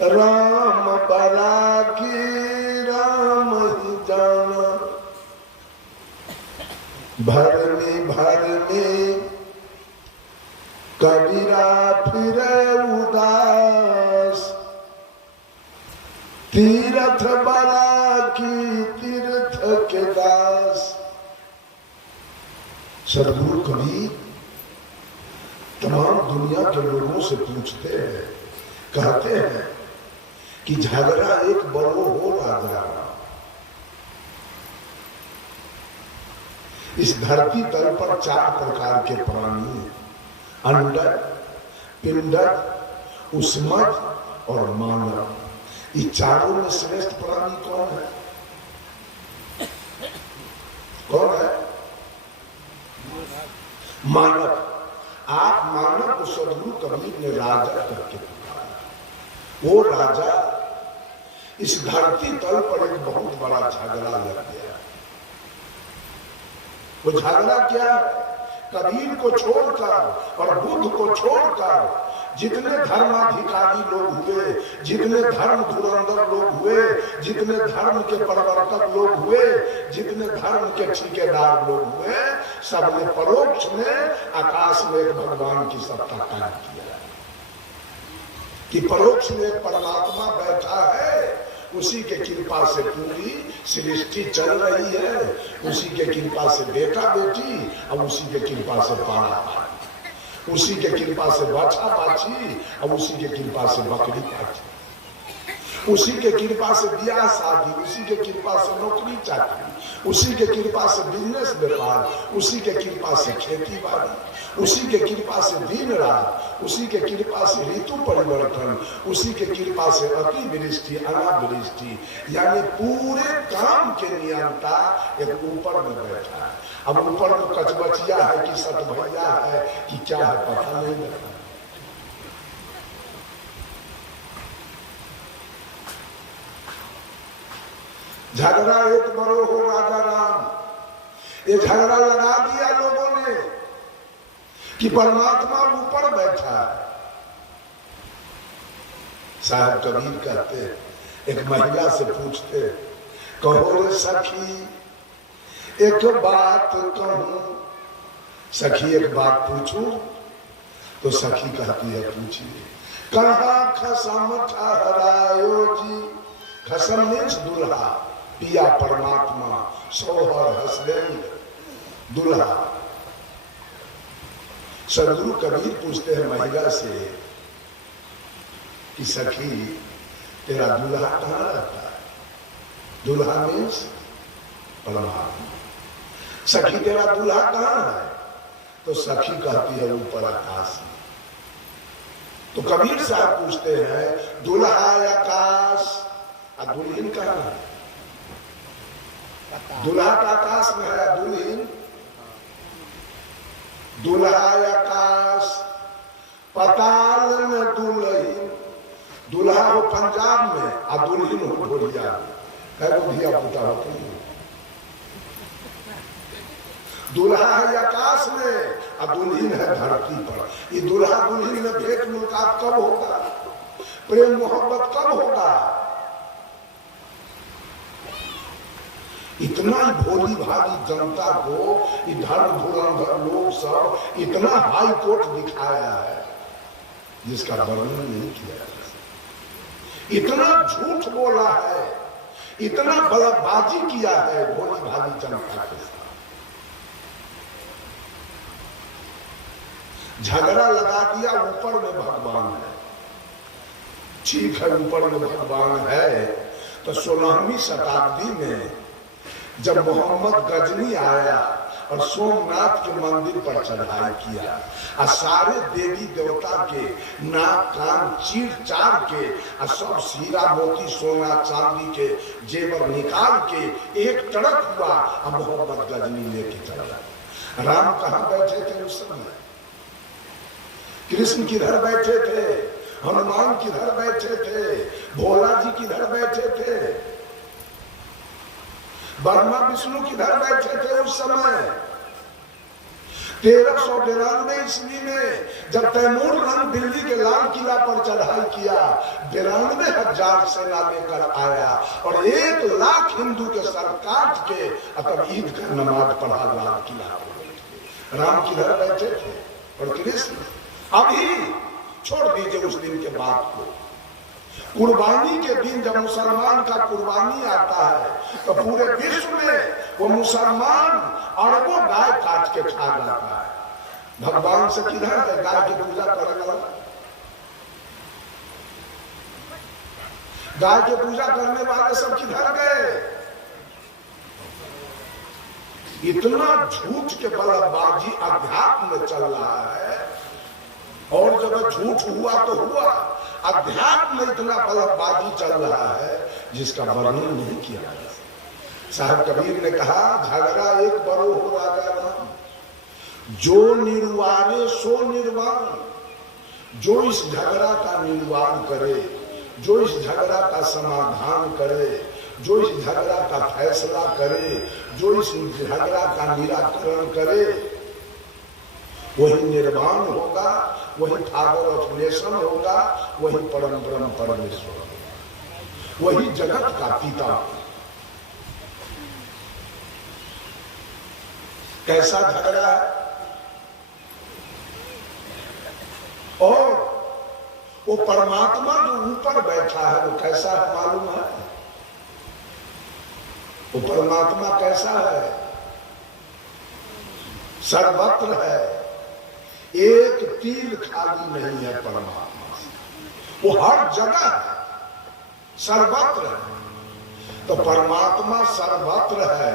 राम बला की राम ही जाना, भरने भरने कबीरा फिर उदास, तीरथ बला की तीर्थ के दास। सदगुरु कबीर तमाम दुनिया के लोगों से पूछते हैं, कहते हैं कि झगड़ा एक बड़ो हो राजा। इस धरती तल पर 4 प्रकार के प्राणी, अंडर, पिंडर, उष्मज और मानव। ये चारों में श्रेष्ठ प्राणी कौन है? कौन है? मानव। आप मानव को सदगुरु कबीर ने राजा करके पुकारा। वो राजा इस धरती तल पर एक बहुत बड़ा झगड़ा लग गया। वो झगड़ा क्या? कबीर को छोड़कर और बुद्ध को छोड़कर जितने धर्माधिकारी लोग हुए, जितने धर्म धुरंधर लोग हुए, जितने धर्म के प्रवर्तक लोग हुए, जितने धर्म के ठेकेदार लोग हुए, सबने परोक्ष में आकाश में एक भगवान की सत्ता कायम किया कि परोक्ष में एक परमात्मा बैठा है, उसी के कृपा से पूरी सृष्टि चल रही है, उसी के कृपा से बेटा बेटी और उसी के कृपा से पारा, उसी के कृपा से बाछा बाछी और उसी के कृपा से बकरी पाछी, उसी के कृपा से ब्याह शादी, उसी के कृपा से नौकरी चाकरी, उसी के कृपा से बिजनेस व्यापार, उसी के कृपा से खेती बाड़ी, उसी के कृपा से दिन रात, उसी के कृपा से ऋतु परिवर्तन, उसी के कृपा से अति वृष्टि अनावृष्टि, यानी पूरे काम के नियंता एक ऊपर में बैठा है। अब ऊपर में कचबचिया है कि सतभैया है कि क्या है पता नहीं लगता। झगड़ा एक बड़ो हो राजा राम। ये झगड़ा लगा दिया लोगों ने कि परमात्मा ऊपर बैठा है। साहब कबीर कहते, एक महिला से पूछते, कहो रे सखी एक बात कहूं। सखी एक बात पूछूं? तो सखी कहती है पूछिए। कहाँ खसम ठहरायो जी। खसम मीन्स दूल्हा, पिया परमात्मा, सोहर हस्बैंड, दूल्हा। सदगुरु कबीर पूछते हैं महिला से कि सखी तेरा दूल्हा कहाँ रहता है? दूल्हा मीन्स परमात्मा। सखी तेरा दूल्हा कहाँ है? तो सखी कहती है ऊपर आकाश में। तो कबीर साहब पूछते हैं दूल्हा आकाश और दुल्हन कहाँ है? दूल्हा का आकाश में है, दुल्हन दूल्हा आकाश पताल में दुल्हन। दूल्हा हो पंजाब में और दुल्हन हो ढोलिया में। है वो धिया पुता होते हैं। दूल्हा है आकाश में और दुल्हन है धरती पर। ये दूल्हा दुल्हन में भेंट मुलाकात कब होगा? प्रेम मोहब्बत कब होगा? इतना ही भोली भाली जनता को धर्म धुरंधर लोग सब इतना हाई कोर्ट दिखाया है जिसका वर्णन नहीं किया जा सकता। इतना झूठ बोला है, इतना बलबाजी किया है भोली भाली जनता के साथ। झगड़ा लगा दिया ऊपर में भगवान है। ठीक है ऊपर में भगवान है, तो 16वीं शताब्दी में जब मोहम्मद गजनी आया और सोमनाथ के मंदिर पर चढ़ाई किया और सारे देवी देवता के नाक कान चीर चार के और सब हीरा मोती सोना चांदी के जेवर निकाल के एक टड़क हुआ और मोहम्मद गजनी लेके चला। राम कहाँ बैठे थे उस समय? कृष्ण किधर बैठे थे? हनुमान किधर बैठे थे? भोला जी किधर बैठे थे? ब्रह्मा विष्णु किधर बैठे थे उस समय? 1392 ईस्वी में जब तैमूर रंग दिल्ली के लाल किला पर चढ़ाई किया, 92,000 सेना लेकर आया और 1 लाख हिंदू के सर काट के तब ईद का नमाज पढ़ा लाल किला पर। राम किधर बैठे थे और कृष्ण। अभी छोड़ दीजिए उस दिन के बाद को, कुर्बानी के दिन जब मुसलमान का कुर्बानी आता है तो पूरे विश्व में वो मुसलमान अरबों गाय काट के खा जाता है। भगवान से किधर है गाय की पूजा करने वाला? गाय की पूजा करने वाले सब किधर गए? इतना झूठ के बल्लेबाजी अध्यात्म में चल रहा है, और जब झूठ हुआ तो हुआ, अध्यात्म में इतना बल्लेबाजी चल रहा है जिसका वर्णन नहीं किया जा सकता। साहब कबीर ने कहा, झगड़ा एक बरो हो राजा राम, जो निर्वाणे सो निर्वाण। जो इस झगड़ा का निर्वाण करे, जो इस झगड़ा का समाधान करे, जो इस झगड़ा का फैसला करे, जो इस झगड़ा का निराकरण करे, वही निर्वाण होगा, वही फादर ऑफ नेशन होगा, वही परम ब्रह्म परमेश्वर होगा, वही जगत का पिता होगा। कैसा झगड़ा है? और वो परमात्मा जो ऊपर बैठा है वो कैसा है मालूम है? वो परमात्मा कैसा है? सर्वत्र है, एक तिल खाली नहीं है परमात्मा से, वो हर जगह है, सर्वत्र है। तो परमात्मा सर्वत्र है,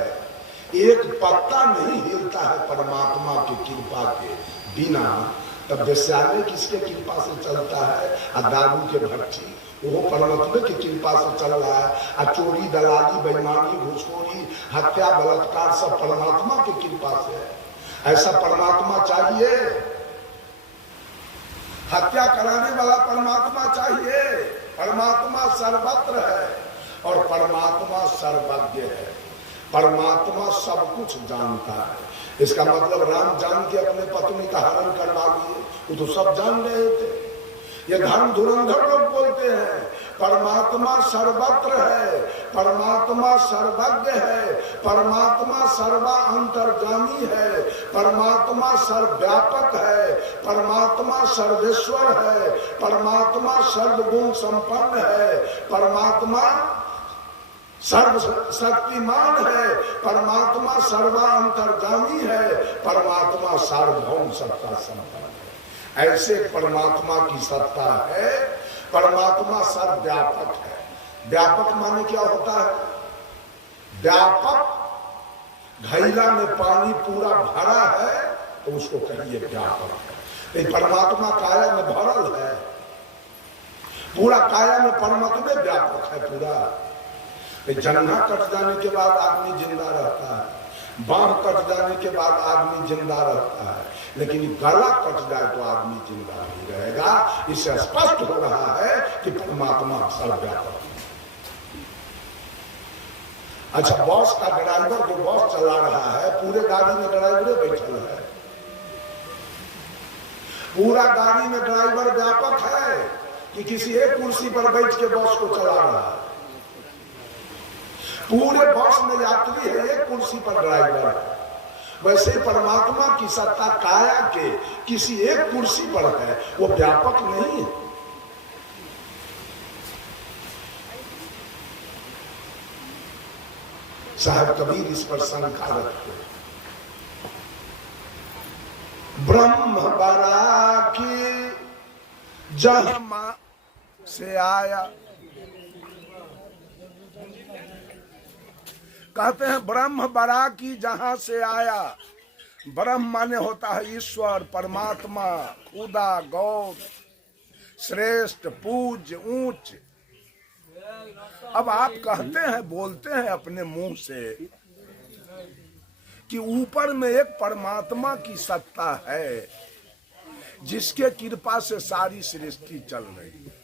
एक पत्ता नहीं हिलता है परमात्मा की कृपा के बिना। तब वैश्यालय किसके कृपा से चलता है? दारू के भट्टी, वो परमात्मा की कृपा से चल रहा है। चोरी दलाली बेईमानी घूसखोरी हत्या बलात्कार सब परमात्मा की कृपा से है। ऐसा परमात्मा चाहिए, हत्या कराने वाला परमात्मा चाहिए। परमात्मा सर्वत्र है और परमात्मा सर्वज्ञ है, परमात्मा सब कुछ जानता है। इसका मतलब राम जान के अपने पत्नी का हरण करवा लिए, वो तो सब जान रहे थे। ये धर्म धुरंधर लोग बोलते हैं परमात्मा सर्वत्र है, परमात्मा सर्वज्ञ है, परमात्मा सर्वा अंतर्जामी है, परमात्मा सर्वव्यापक है, परमात्मा सर्वेश्वर है, परमात्मा सर्वगुण संपन्न है, परमात्मा सर्व शक्तिमान है, परमात्मा सर्वा अंतर्गामी है, परमात्मा सार्वभौम सत्ता संपन्न है। ऐसे परमात्मा की सत्ता है। परमात्मा सर्वव्यापक है। व्यापक माने क्या होता है? व्यापक, घैला में पानी पूरा भरा है तो उसको कहिए व्यापक। लेकिन परमात्मा काया में भरल है, पूरा काया में परमात्मा व्यापक है पूरा। जन्ना कट जाने के बाद आदमी जिंदा रहता है, बांह कट जाने के बाद आदमी जिंदा रहता है, लेकिन गला कट जाए तो आदमी जिंदा नहीं रहेगा। इससे स्पष्ट हो रहा है कि परमात्मा सर्वव्यापक है। अच्छा, बॉस का ड्राइवर जो बॉस चला रहा है, पूरे गाड़ी में ड्राइवर बैठल है, पूरा गाड़ी में ड्राइवर व्यापक है कि किसी एक कुर्सी पर बैठ के बॉस को चला रहा है? पूरे बॉस में यात्री है, एक कुर्सी पर ड्राइवर है। वैसे परमात्मा की सत्ता काया के किसी एक कुर्सी पर है, वो व्यापक नहीं है। साहब कबीर इस पर शंका रखते, ब्रह्म बराकी जहाँ से आया, कहते हैं ब्रह्म बराकी जहां से आया। ब्रह्म माने होता है ईश्वर, परमात्मा, खुदा, गौर, श्रेष्ठ, पूज्य, ऊंच। अब आप कहते हैं, बोलते हैं अपने मुंह से कि ऊपर में एक परमात्मा की सत्ता है जिसके कृपा से सारी सृष्टि चल रही है।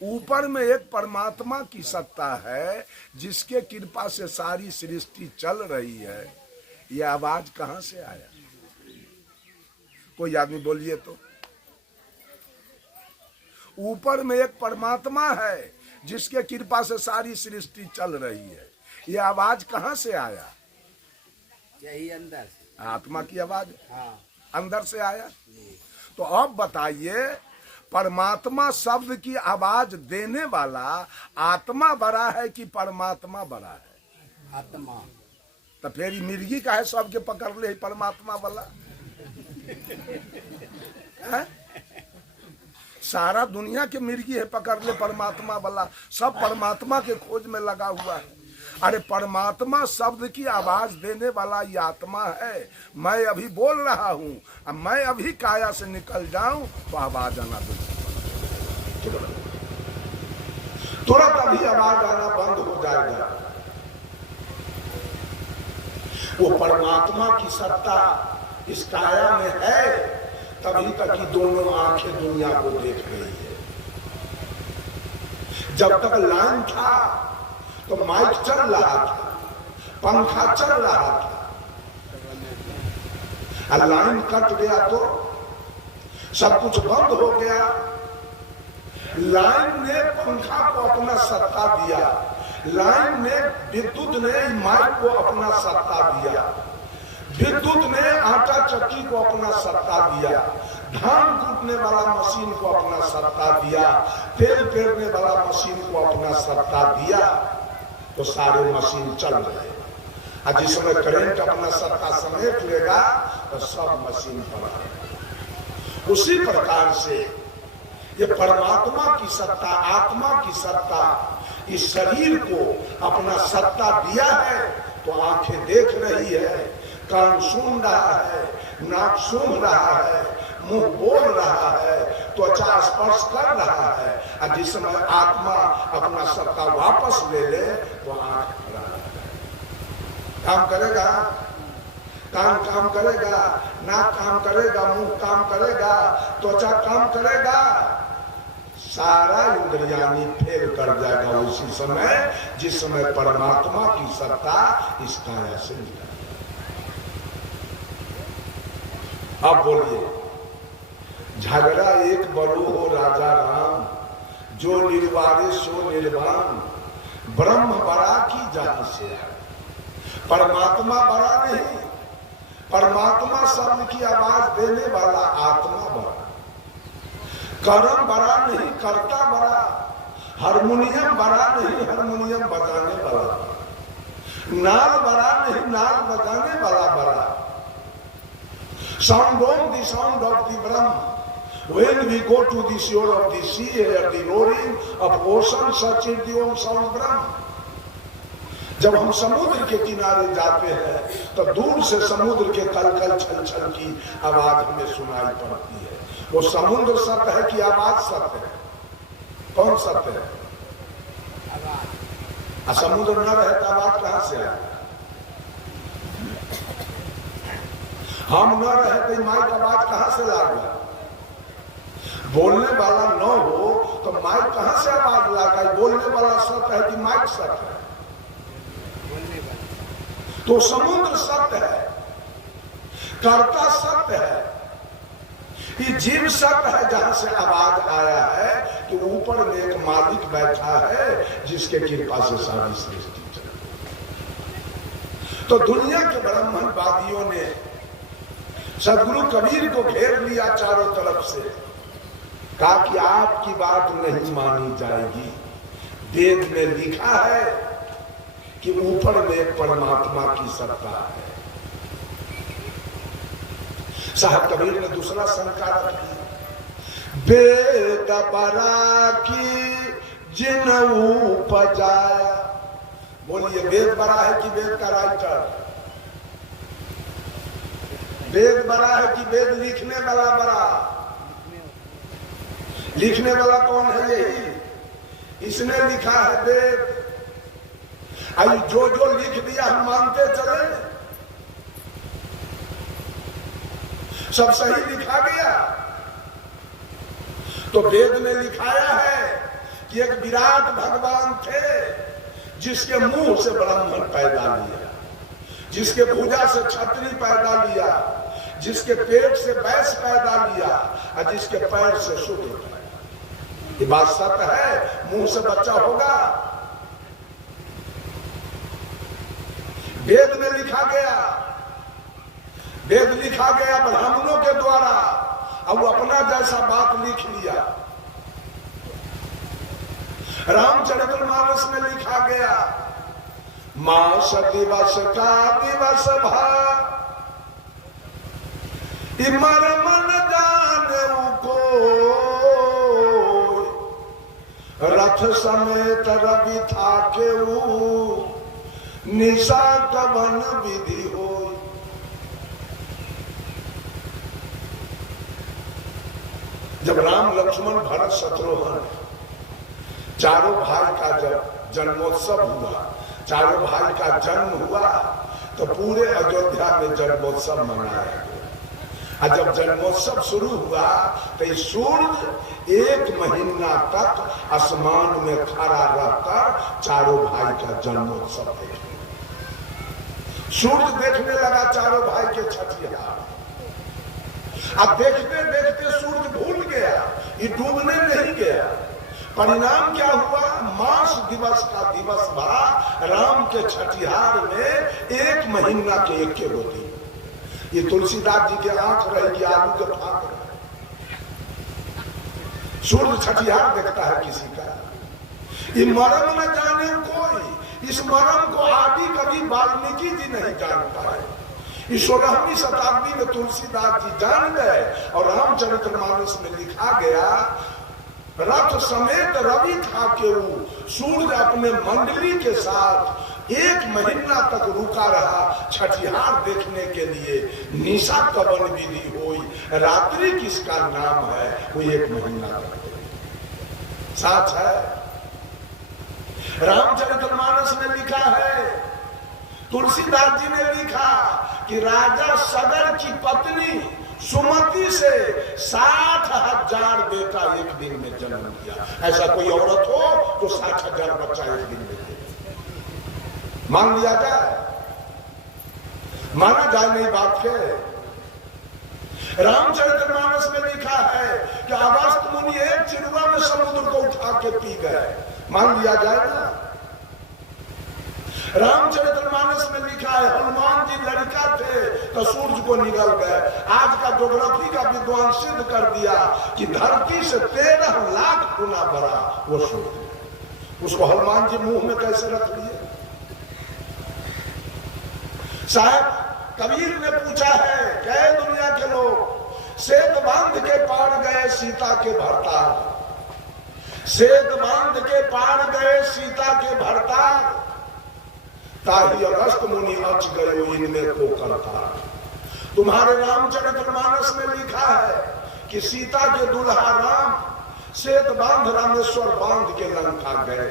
ऊपर में एक परमात्मा की सत्ता है जिसके कृपा से सारी सृष्टि चल रही है। ये आवाज कहां से आया? कोई आदमी बोलिए तो। ऊपर में एक परमात्मा है जिसके कृपा से सारी सृष्टि चल रही है। ये आवाज कहां से आया? यही अंदर से, आत्मा की आवाज। हाँ, अंदर से आया। तो अब बताइए, परमात्मा शब्द की आवाज देने वाला आत्मा बड़ा है कि परमात्मा बड़ा है? आत्मा। तो फिर ये मिर्गी का है सबके पकड़ ले परमात्मा वाला है? सारा दुनिया के मिर्गी है पकड़ ले परमात्मा वाला, सब परमात्मा के खोज में लगा हुआ है। अरे परमात्मा शब्द की आवाज देने वाला ये आत्मा है। मैं अभी बोल रहा हूं, अब मैं अभी काया से निकल जाऊं तो आवाज आना तुरंत अभी आवाज आना बंद हो जाएगा। वो परमात्मा की सत्ता इस काया में है, तभी तक की दोनों आंखें दुनिया को देख रही है। जब तक लाइन था तो माइक चल रहा था, पंखा चल रहा था, और लाइन कट गया तो सब कुछ बंद हो गया। लाइन ने पंखा को अपना सत्ता दिया, लाइन ने, विद्युत ने माइक को अपना सत्ता दिया, विद्युत ने आटा चक्की को अपना सत्ता दिया, धान कूटने वाला मशीन को अपना सत्ता दिया, तेल पेरने वाला मशीन को अपना सत्ता दिया, तो सारे मशीन चल रहे। और जिस समय करंट अपना सत्ता समेट लेगा तो सब मशीन पर। उसी प्रकार से ये परमात्मा की सत्ता, आत्मा की सत्ता इस शरीर को अपना सत्ता दिया है। तो आंखें देख रही है, कान सुन रहा है, नाक सूंघ रहा है, मुंह बोल रहा है, त्वचा स्पर्श कर रहा है। और जिस समय आत्मा अपना सत्ता वापस ले ले तो आंख काम करेगा, कान काम करेगा, नाक काम करेगा, मुंह काम करेगा, त्वचा काम करेगा, सारा इंद्रियानी फेल कर जाएगा उसी समय जिस समय परमात्मा की सत्ता इस काया से निकल। अब बोलिए, झगड़ा एक बड़ो हो राजा राम, जो निर्वारे सो निर्वाण, ब्रह्म बड़ा की जहां से। परमात्मा बड़ा नहीं, परमात्मा शब्द की आवाज देने वाला आत्मा बड़ा। कर्म बड़ा नहीं, कर्ता बड़ा। हारमोनियम बड़ा नहीं, हारमोनियम बजाने वाला। नाल बड़ा नहीं, नाल बजाने वाला बड़ा। Sound of the sound of the Brahma. When we go to the shore of the sea, hear the roaring of ocean, such is the old sound Brahma. जब हम समुद्र के किनारे जाते हैं तो दूर से समुद्र के कलकल छल छल की आवाज हमें सुनाई पड़ती है। वो समुद्र सत्य है कि आवाज सत्य है? कौन सत्य है? समुद्र न रहे तो आवाज कहां से आए? हम न रहे तो माइक आवाज कहां से लाएगा? बोलने वाला न हो तो माइक कहां से आवाज लाएगा? बोलने वाला सत्य है कि माइक सत्य है? तो समुद्र सत्य है, कर्ता सत्य है, ये जीव सत्य है जहां से आवाज आया है कि ऊपर में एक मालिक बैठा है जिसके कृपा से सारी सृष्टि चल। तो दुनिया के ब्राह्मणवादियों ने सदगुरु कबीर को घेर लिया चारों तरफ से, कहा कि आपकी बात नहीं मानी जाएगी। वेद में लिखा है कि ऊपर में परमात्मा की सत्ता है। साहब कबीर ने दूसरा शंका रखी, वेद बड़ा की जिन उपजाया। बोलिए, वेद बड़ा है कि वेद का राइटर? वेद बड़ा है कि वेद लिखने वाला बड़ा? लिखने वाला कौन है? यही, इसने लिखा है वेद। आई जो जो लिख दिया हम मानते चले, सब सही लिखा गया। तो वेद में लिखाया है कि एक विराट भगवान थे जिसके मुंह से ब्राह्मण पैदा लिया। जिसके भुजा से छतरी पैदा लिया, जिसके पेट से बैस पैदा लिया और जिसके पैर से शूद्र। ये बात सत्य है, मुंह से बच्चा होगा। वेद में लिखा गया, वेद लिखा गया ब्राह्मणों के द्वारा, अब वो अपना जैसा बात लिख लिया। रामचरितमानस में लिखा गया, मास दिवस का दिवस भा इमर मन जाने को, रथ समेत रवि था के निशा कवन विधि हो। जब राम लक्ष्मण भरत शत्रुघ्न चारों भाई का जब जन्मोत्सव हुआ, चारों भाई का जन्म हुआ, तो पूरे अयोध्या में जन्मोत्सव मनाया गया। और जब जन्मोत्सव शुरू हुआ तो सूर्य 1 महीना तक आसमान में खड़ा रहकर चारों भाई का जन्मोत्सव देखा। सूर्य देखने लगा चारों भाई के छठियार। अब देखते देखते सूर्य भूल गया, ये डूबने नहीं गया। परिणाम क्या हुआ, मास दिवस का दिवस भरा राम के छठिहार में 1 महीना के एक के होती। ये तुलसीदास जी के आंख रहेगी आलू के फाक। सूर्य छठिहार देखता है किसी का, ये मर्म न जाने कोई। इस मर्म को आदि कभी वाल्मीकि जी नहीं जान पाए। 16वीं शताब्दी में तुलसीदास जी जान गए और रामचरितमानस में लिखा गया, रथ समेत रवि था केऊ, सूर्य अपने मंडली के साथ 1 महीना तक रुका रहा छठिहार देखने के लिए। निशा कवन विधि होई, रात्रि किसका नाम है, वो 1 महीना तक साथ है। रामचरितमानस में लिखा है, तुलसीदास जी ने लिखा कि राजा सगर की पत्नी सुमति से 60,000 बेटा एक दिन में जन्म दिया। ऐसा कोई औरत हो तो 60,000 बच्चा एक दिन में दे, मान लिया जाए, माना जाए नहीं बात के। रामचरितमानस में लिखा है कि अगस्त्य मुनि 1 चिड़वा में समुद्र को उठा के पी गए, मान लिया जाए ना। रामचरितमानस में लिखा है, हनुमान जी लड़का थे तो सूरज को निगल गए। आज का ज्योग्राफी का विद्वान सिद्ध कर दिया कि धरती से 13 लाख गुना बड़ा वो सूरज, उसको हनुमान जी मुंह में कैसे रख लिए। साहब कबीर ने पूछा है, कई दुनिया के लोग सेत बांध के पार गए सीता के भरतार, सेत बांध के पार गए सीता के भरतार, ताही अगस्त मुनि अच गए इनमें को करता। तुम्हारे रामचरितमानस में लिखा है कि सीता के दुल्हा राम सेत बांध रामेश्वर बांध के लंका गए,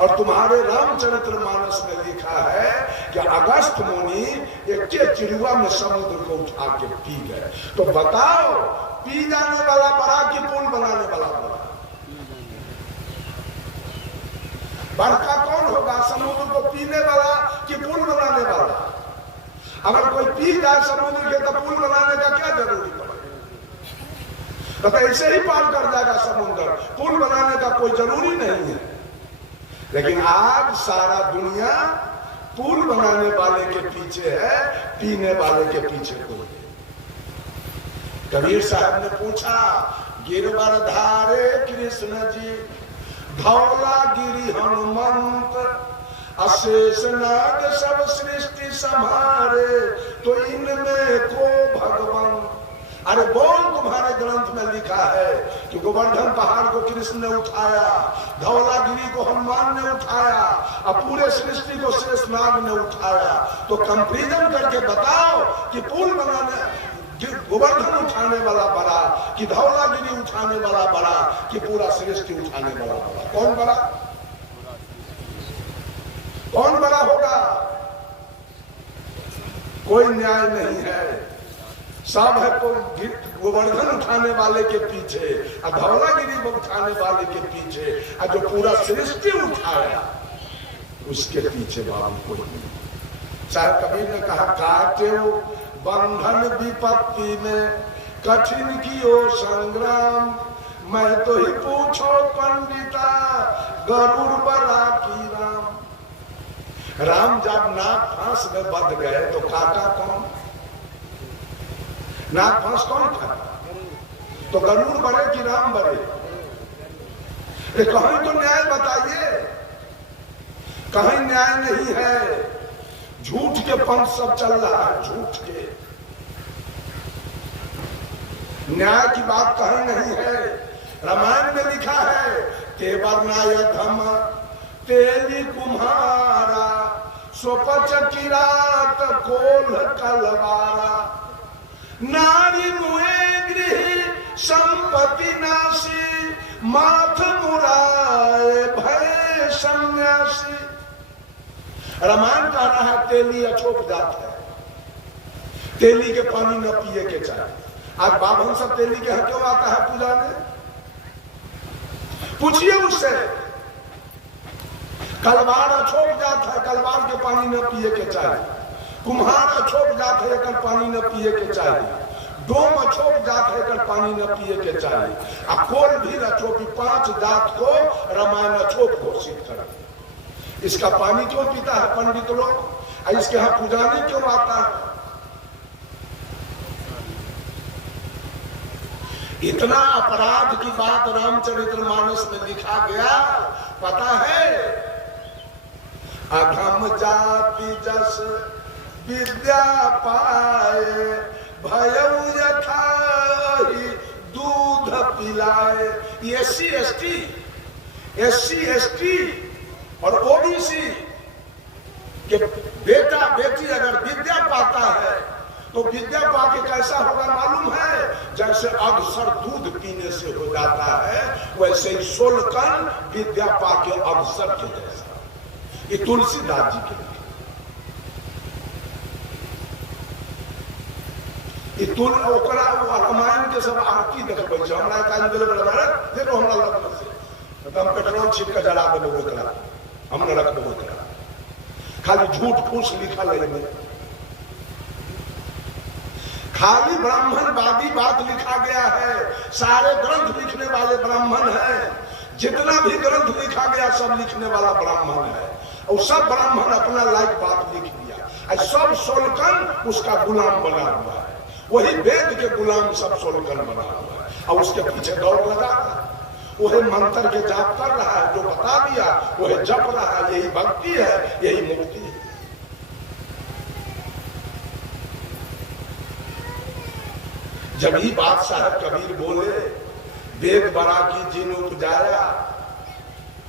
और तुम्हारे रामचरितमानस में लिखा है कि अगस्त मुनि 1 चिड़वा में समुद्र को उठा के पी गए। तो बताओ, पी जाने वाला बड़ा कि पुल बनाने वाला बड़ा? बड़का कौन होगा, समुद्र को पीने वाला कि पुल बनाने वाला? अगर कोई पी जाए समुद्र के तो पुल बनाने का क्या जरूरी पड़ेगा? तो ऐसे ही पार कर जाएगा समुद्र, पुल बनाने का कोई जरूरी नहीं है। लेकिन आज सारा दुनिया पुल बनाने वाले के पीछे है, पीने वाले के पीछे कोई। कबीर साहब ने पूछा, गिरवर धारे कृष्ण जी धौला गिरी हनुमंत, अशेष नाग सब सृष्टि संहारे, तो इनमें को भगवान। अरे बोल, तुम्हारे ग्रंथ में लिखा है कि गोवर्धन पहाड़ को कृष्ण ने उठाया, धौलागिरी को हनुमान ने उठाया, और पूरे सृष्टि को शेषनाग ने उठाया। तो कंपेरिजन करके बताओ कि पुल बनाने गोवर्धन उठाने वाला बड़ा कि धौलागिरी उठाने वाला बड़ा कि पूरा सृष्टि उठाने वाला बड़ा? कौन बड़ा, कौन बड़ा होगा? कोई न्याय नहीं है। सब है तो गोवर्धन उठाने वाले के पीछे और धौलागिरी उठाने वाले के पीछे, और जो पूरा सृष्टि उठाया उसके पीछे बाबू कोई नहीं। साहब कबीर ने कहा काटे बंधन विपत्ति में कठिन कियो संग्राम, मैं तो ही पूछो पंडिता गरुड़ बरा की राम। राम जब नाग फांस में बंध गए तो काटा कौन? नाग फांस कौन काटा? तो गरुड़ बरे कि राम बरे? कहीं तो न्याय बताइए। कहीं न्याय नहीं है, झूठ के पंथ सब चल रहा है, झूठ के। न्याय की बात कहीं नहीं है। रामायण में लिखा है तेवर नायधम तेली कुम्हारा, सोपच किरात कोल कलवारा, नारी मुए गृह संपत्ति नाशी, माथ मुराए भय सन्यासी। रामायण कह रहा है तेली अछोप जात है, तेली के पानी न पिए के चाहिए। आज बाभन सब तेली के यहाँ क्यों आता है पूजा में? पूछिए उससे। कलवार अछोप जात है, कलवार के पानी न पिए के चाहिए। कुम्हार अछोप जात है, एकर पानी न पिए के चाहिए। डोम अछोप जात है, एकर पानी न पिए के चाहिए। आ कोल भी अछोपी, 5 जात को रामायण अछोप घोषित कर। इसका पानी क्यों पीता है पंडित लोग? इसके यहाँ पुजारी क्यों आता है? इतना अपराध की बात रामचरितमानस में लिखा गया, पता है? अधम जाति जस विद्या पाए, भयउ यथा दूध पिलाए। एससी एसटी और ओबीसी के बेटा बेटी अगर विद्या पाता है तो विद्या पाके कैसा होगा मालूम है? जैसे अग्सर दूध पीने से हो जाता है, वैसे ही सोलकन विद्या पाके अग्सर के जैसा। ये तुलसीदास जी के लिए। रामायण के सब आरती देखो, हमरा देखो, हमरा लगन से हम पेट्रोल छिप के जला देबो, हम न रख देबो। खाली झूठ फूस लिखल है, खाली ब्राह्मणवादी बात लिखा गया है। सारे ग्रंथ लिखने वाले ब्राह्मण हैं। जितना भी ग्रंथ लिखा गया सब लिखने वाला ब्राह्मण है, और सब ब्राह्मण अपना लायक बात लिख दिया। सब सोलकन उसका गुलाम बना हुआ है, वही वेद के गुलाम सब सोलकन बना हुआ है, और उसके पीछे दौड़ लगा है। वही मंत्र के जाप कर रहा है, जो बता दिया वही जप रहा है। यही भक्ति है, यही मुक्ति है। जब ही बात साहब कबीर बोले वेद बड़ा की जिन उपजाया,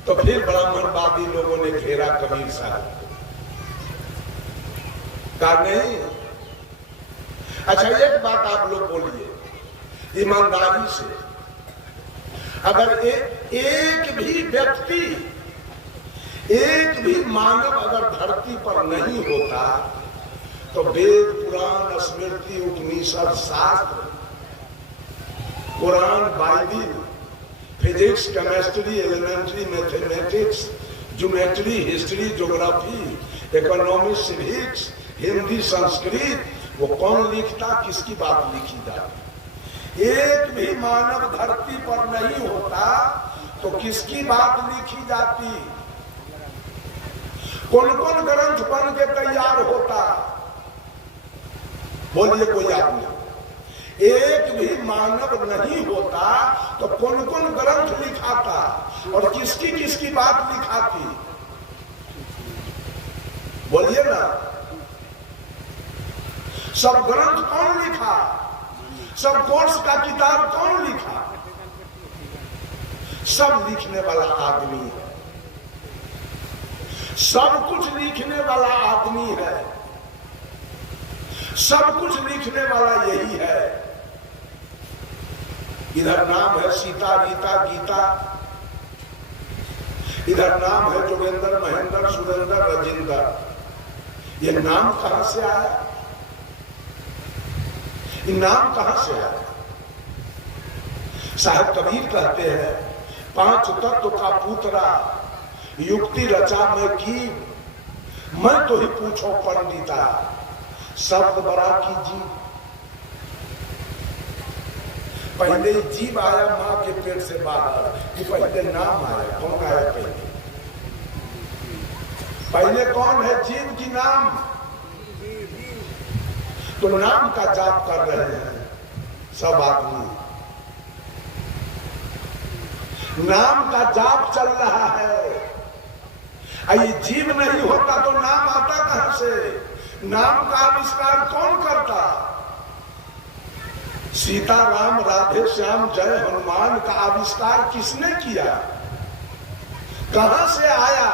तो फिर ब्राह्मणवादी लोगों ने घेरा कबीर साहब। कहा नहीं। अच्छा एक बात आप लोग बोलिए ईमानदारी से, अगर एक भी व्यक्ति, एक भी मानव अगर धरती पर नहीं होता तो Veda Purana Smriti Upanishad Shastra, Quran, Bible, physics, chemistry, elementary mathematics, geometry, history, geography, economics, civics, Hindi, Sanskrit, वो कौन लिखता? किसकी बात लिखी जाती? एक भी मानव धरती पर नहीं होता तो किसकी बात लिखी जाती? कौन कौन ग्रंथ बन के तैयार होता? बोलिए कोई आदमी। एक भी मानव नहीं होता तो कौन कौन ग्रंथ लिखाता और किसकी किसकी बात लिखाती? बोलिए ना। सब ग्रंथ कौन लिखा? सब कोर्स का किताब कौन लिखा? सब लिखने वाला आदमी है, सब कुछ लिखने वाला आदमी है, सब कुछ लिखने वाला यही है। इधर नाम है सीता, रीता, गीता, इधर नाम है जोगेंद्र, महेंद्र, सुरेंद्र, राजेंद्र। ये नाम कहां से आया? ये नाम कहां से आया? साहब कबीर कहते हैं 5 तत्व का पुतरा, युक्ति रचा में की, मैं तो ही पूछो पंडिता, शब्द बड़ा कीजिए। पहले जीव आया मां के पेट से बाहर कि पहले नाम आया? कौन आया पहले? पहले कौन है? जीव की नाम? तो नाम का जाप कर रहे हैं सब आदमी, नाम का जाप चल रहा है। ये जीव नहीं होता तो नाम आता कहां से? नाम का आविष्कार कौन करता? सीता राम राधे श्याम जय हनुमान का आविष्कार किसने किया? कहां से आया?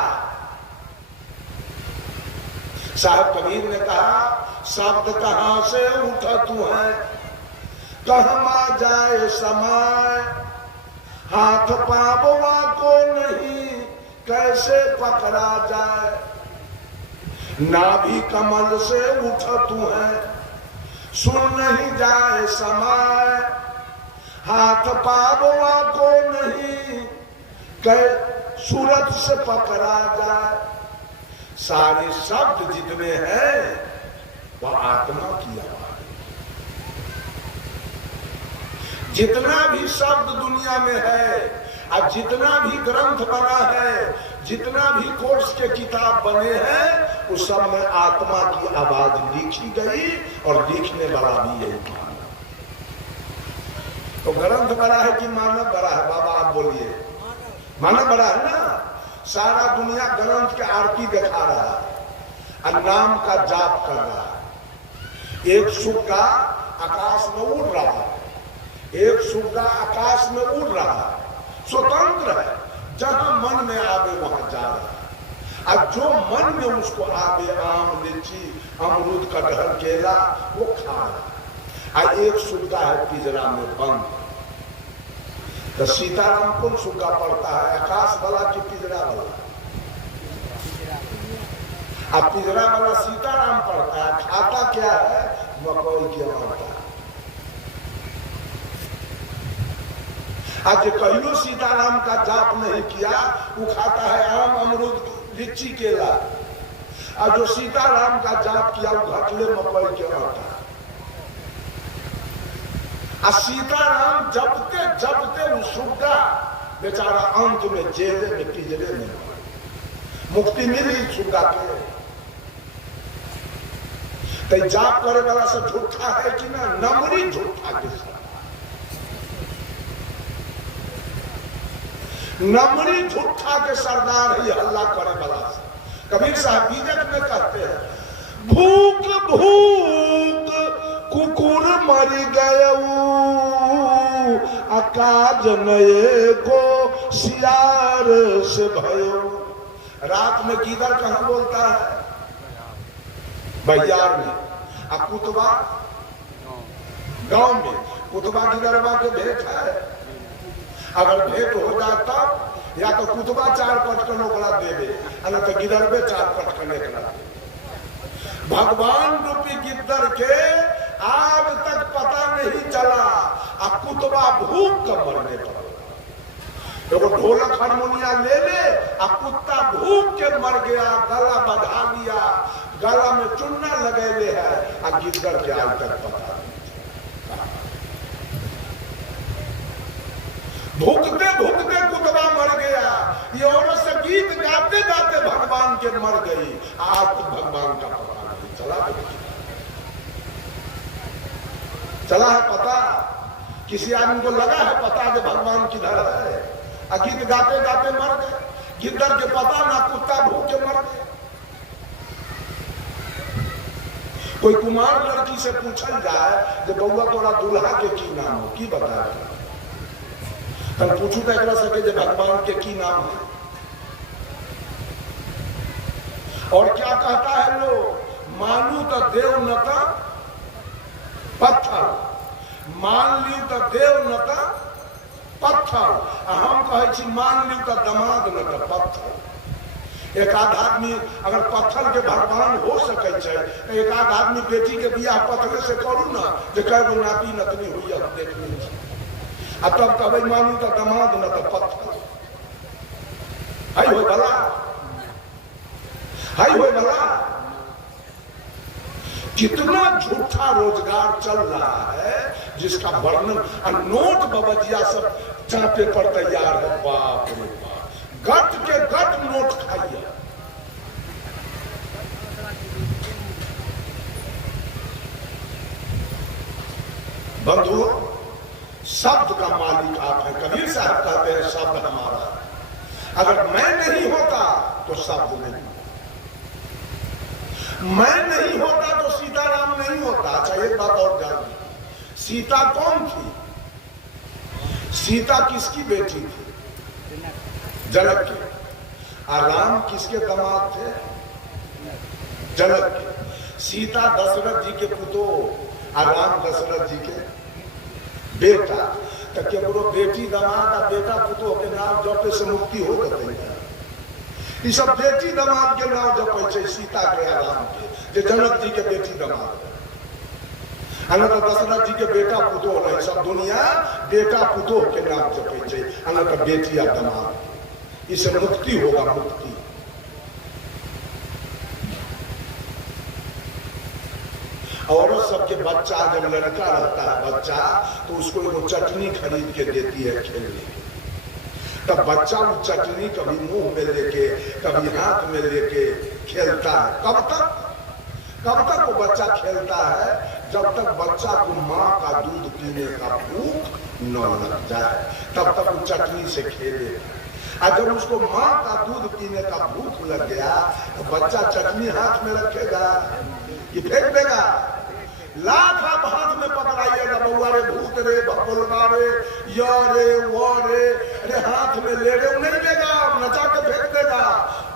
साहब कबीर ने कहा, शब्द कहां से उठा तू है, कहमा जाए समय, हाथ पाववा को नहीं कैसे पकड़ा जाए। नाभि कमल से उठा तू है, सुन नहीं जाए समय, हाथ पाववा को नहीं कै सूरत से पकड़ा जाए। सारे शब्द जितने हैं वह आत्मा की आवाज। जितना भी शब्द दुनिया में है और जितना भी ग्रंथ बना है, जितना भी कोर्स के किताब बने हैं, उस सब में आत्मा की आवाज लिखी गई और लिखने वाला भी यही मानव। तो ग्रंथ बड़ा है कि मानव बड़ा है? बाबा आप बोलिए। मानव बड़ा है ना। सारा दुनिया ग्रंथ के आरती दिखा रहा है और नाम का जाप कर रहा है। एक सुग्गा आकाश में उड़ रहा है, एक सुग्गा आकाश में उड़ रहा है, स्वतंत्र है, जहां मन में आवे वहां जा रहा है। अब जो मन में उसको आवे, आम लीची अमरूद कटहल केला, वो खा रहा है। और एक सुग्गा है पिंजरा में बंद। तो सीताराम कौन सुग्गा पड़ता है? आकाश वाला की पिंजरा वाला? अब पिंजरा वाला सीताराम पड़ता है। खाता क्या है? मकई की आटा। आज कहियो सीताराम का जाप नहीं किया, वो खाता है आम अमरूद लीची केला। और जो सीताराम का जाप किया वो घटले मकई के आटा। और सीताराम जबते जबते वो सुग्गा बेचारा अंत में जेल में पिंजरे में मुक्ति मिली सुग्गा के। तो जाप करे वाला से झूठा है कि ना? नमरी झूठा के साथ, नमरी झूठा के सरदार ही हल्ला करे वाला से। कबीर साहब बीजक में कहते हैं, भूख भूख कुकुर मर गयऊ, अकाज नए को सियार से भयो। रात में गीदड़ कहां बोलता है? बहियार में। अब कुतबा गांव में। कुतबा गिदड़वा के भेंट है। अगर भेंट हो जाए तब या तो कुतबा चार पटकन ओकरा देवे, अगर तो गिदड़वे चार पटकन एकरा देवे। भगवान रूपी गिद्दर के आज तक पता नहीं चला, अब कुतबा भूख कर मरने पर। देखो ढोलक हारमोनिया ले ले, अब कुत्ता भूख के मर गया, गला बढ़ा लिया, गला में चुन्ना लगे ले है, अब गिद्दर के आज तक पता नहीं। भूखते भूखते कुतबा मर गया। ये औरत से गीत गाते गाते भगवान के मर गई। आज तक भगवान का पता नहीं चला। चला है पता? किसी आदमी को लगा है पता कि भगवान किधर है? गीत गाते गाते मर गए। गिद्दर के पता ना, कुत्ता भूख के मर गए। कोई कुमार लड़की से पूछल जाए जो बउआ तोरा दूल्हा के की नाम हो, की बताए? तब पूछू तो एकरा सके जो भगवान के की नाम है। और क्या कहता है लोग? मानू तो देव न था पत्थर, मान लियो तो देव न था पत्थर। हम कहे मान लियो तो दमाद न था पत्थर। एक आध आदमी अगर पत्थर के भगवान हो सके, एक आध आदमी बेटी के बियाह पत्थर से करू ना, जो कई नाती नतनी हुई देख लीजिए। अब तब कहे मानू तो दमाद न तो पत्थर। हाई हो भला, हाई हो भला। कितना झूठा रोजगार चल रहा है जिसका वर्णन, नोट बबजिया सब चापे पर तैयार है। बाप रे बाप, गट के गट नोट खाइए। बंधुओं, शब्द का मालिक आप हैं। कबीर साहब कहते हैं शब्द हमारा, अगर मैं नहीं होता तो शब्द नहीं, मैं नहीं होता तो सीताराम नहीं होता। अच्छा एक बात और जान, सीता कौन थी? सीता किसकी बेटी थी? जनक की। और राम किसके दामाद थे? जनक के। सीता दशरथ जी के पुतो और राम दशरथ जी के बेटा। तो केवरो बेटी दामाद और बेटा पुतो के नाम जपे से मुक्ति हो जाते। ये सब बेटी दामाद के नाम जपे, सीता के राम के, जो जनक जी के बेटी दामाद है। तो दशरथ जी के बेटा पुतो नहीं, सब दुनिया बेटा पुतो के नाम जपे, तो बेटी या दामाद। इससे मुक्ति होगा, मुक्ति। औरत सबके बच्चा जब लड़का रहता है बच्चा, तो उसको वो चटनी खरीद के देती है खेलने। तब बच्चा वो चटनी कभी मुंह में लेके कभी हाथ में लेके खेलता है। कब तक? कब तक वो बच्चा खेलता है? जब तक बच्चा को माँ का दूध पीने का भूख न लग जाए, तब तक वो चटनी से खेले। और जब उसको माँ का दूध पीने का भूख लग गया तो बच्चा चटनी हाथ में रखेगा कि फेंक देगा? लाख आप हाथ में पकड़ाइएगा, बउआ रे, भूत रे, भगोलवा रे, या रे, वो रे, अरे हाथ में ले रहे, नहीं लेगा, नचा के फेंक देगा।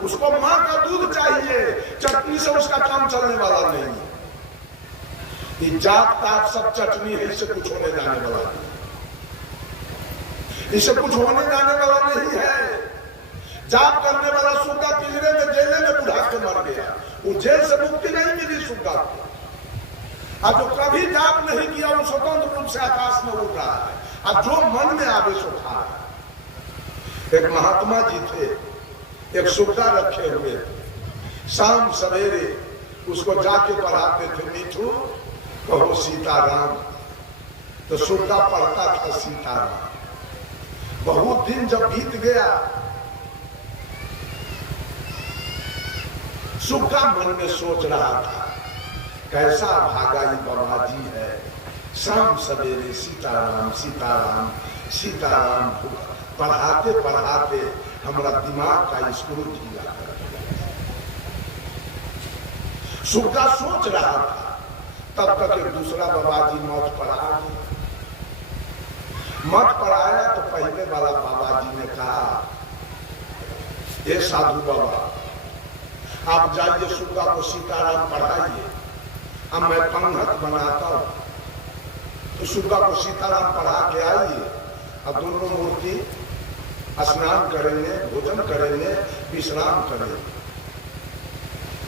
उसको माँ का दूध चाहिए, चटनी से उसका काम चलने वाला नहीं। ये जात पात सब चटनी है, इससे कुछ होने जाने वाला नहीं, इससे कुछ होने जाने वाला नहीं है। जाप करने वाला सुग्गा पिंजरे में जेले में बुढ़ा के मर गया, वो जेल से मुक्ति नहीं मिली सुग्गा को। अब जो कभी जाप नहीं किया वो स्वतंत्र रूप से आकाश में उड़ रहा है। अब जो मन में आवे सो खा है। एक महात्मा जी थे, एक सुग्गा रखे हुए, शाम सवेरे उसको जाके पढ़ाते थे, मीठू कहो सीताराम। तो सुग्गा पढ़ता था सीताराम। बहुत दिन जब बीत गया, सुग्गा मन में सोच रहा था, कैसा भागाई बाबाजी है, शाम सवेरे सीताराम सीताराम सीताराम पढ़ाते पढ़ाते हमारा दिमाग का स्क्रू ढीला कर दिया। सुग्गा सोच रहा था, तब तक एक दूसरा बाबाजी मठ पर आ गया। मठ पर आया तो पहले वाला बाबाजी ने कहा, ये साधु बाबा आप जाइए सुग्गा को सीताराम पढ़ाइए, अब मैं पंगत बनाता हूं। तो सुग्गा को सीताराम पढ़ा के आइए, अब दोनों मूर्ति स्नान करेंगे, भोजन करेंगे, विश्राम करेंगे।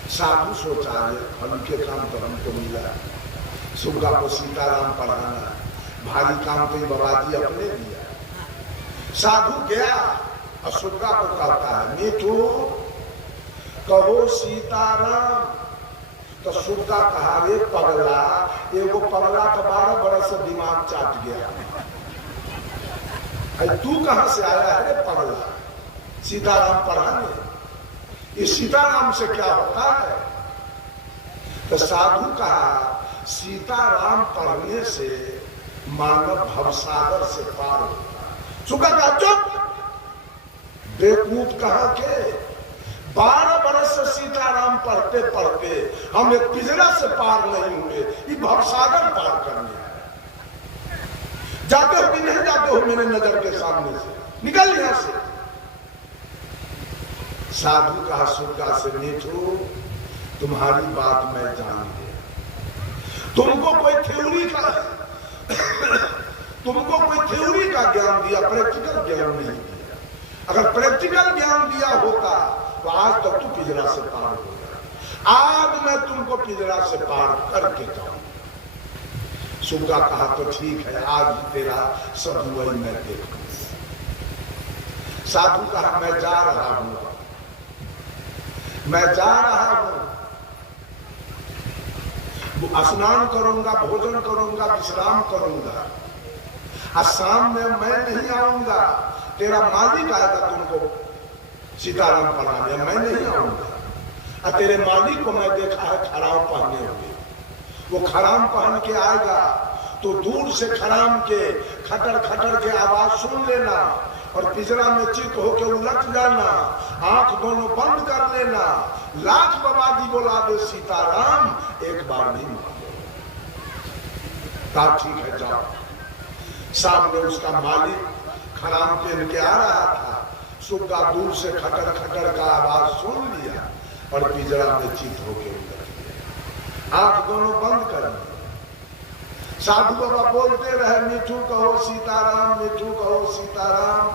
साधु सोचा फल के काम तो हमको मिला, सुग्गा को सीताराम पढ़ाना भारी काम तो बाबाजी अपने लिया। साधु गया और सुग्गा को कहता है, मीठू कहो सीताराम। तो सुग्गा कहा, रे पगला, एगो पगला का 12 बरस से दिमाग चाट गया, तू कहां से आया है पगला सीताराम पढ़ाने? इस सीताराम से क्या होता है? तो साधु कहा, सीताराम पढ़ने से मानव भवसागर से पार होता। सुग्गा कहा, चुप बेवकूफ कहां के, 12 बरस से सीताराम पढ़ते पढ़ते हम एक पिंजरा से पार नहीं हुए, ये भवसागर पार करने है। जाते हो कि नहीं जाते हो मेरे नजर के सामने से, निकल यहां से। साधु कहा सुग्गा से, मीठू तुम्हारी बात मैं जान गया, तुमको कोई थ्योरी का ज्ञान दिया, प्रैक्टिकल ज्ञान नहीं दिया। अगर प्रैक्टिकल ज्ञान दिया होता तो आज तक तू पिंजरा से पार हो गया। आज मैं तुमको पिंजरा से पार करके जाऊं। सुग्गा कहा, तो ठीक है, आज ही तेरा सब वही मैं देखूं। साधु कहा, मैं जा रहा हूं, मैं जा रहा हूं। स्नान करूंगा, भोजन करूंगा, विश्राम करूंगा, और शाम में मैं नहीं आऊंगा, तेरा मालिक आएगा तुमको सीताराम पढ़ाने, मैं नहीं आऊंगा। और तेरे मालिक को मैं देखा है खराम पहने हुए, वो खराम पहन के आएगा तो दूर से खराम के खटर खटर के आवाज सुन लेना और पिंजरा में चित होके उलट जाना, आंख दोनों बंद कर लेना, लाख बवादी बोला दे सीताराम, एक बार नहीं मानो। ठीक है जाओ। सामने उसका मालिक खराम पहन के आ रहा था, सुग्गा दूर से खटर खटर का आवाज सुन लिया और पिंजरा में चित होके उलट गया, आंख दोनों बंद कर ली। साधु बाबा बोलते रहे, मिठू कहो सीताराम, मिठू कहो सीताराम,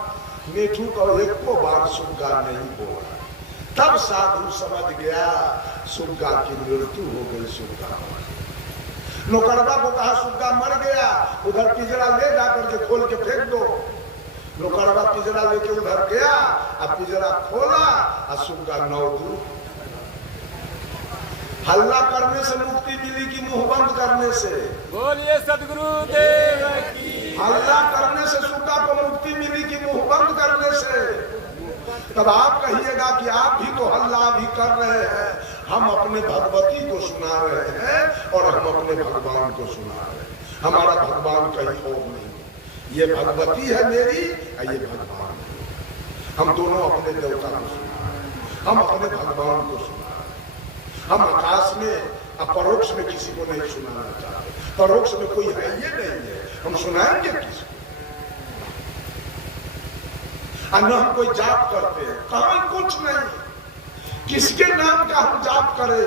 मिठू कहो, एक को बार सुग्गा नहीं बोला। तब साधु समझ गया सुग्गा की मृत्यु हो गई। सुग्गा नौकरवा को कहा सुग्गा मर गया, उधर पिंजरा ले जाकर के खोल के फेंक दो। नौकरवा पिंजरा लेके उधर गया, अब पिंजरा खोला और सुग्गा नौ दूर। हल्ला करने से मुक्ति मिली कि मुंह बंद करने से? बोलिए सदगुरु देव की। हल्ला करने से सुग्गा को मुक्ति मिली कि मुंह बंद करने से? तब आप कहिएगा कि आप भी तो हल्ला भी कर रहे हैं, हम अपने भगवती को सुना रहे हैं और हम अपने भगवान को सुना रहे हैं। हमारा भगवान कहीं और नहीं, ये भगवती है मेरी और ये भगवान है। हम दोनों अपने देवता को सुना रहे हैं, हम अपने भगवान को सुना रहे हैं। हम आकाश में अपरोक्ष में किसी को नहीं सुनाना चाहते, परोक्ष में कोई है ये नहीं है, हम सुनाएंगे किसको? न हम कोई जाप करते हैं, कहां कुछ नहीं, किसके नाम का हम जाप करें?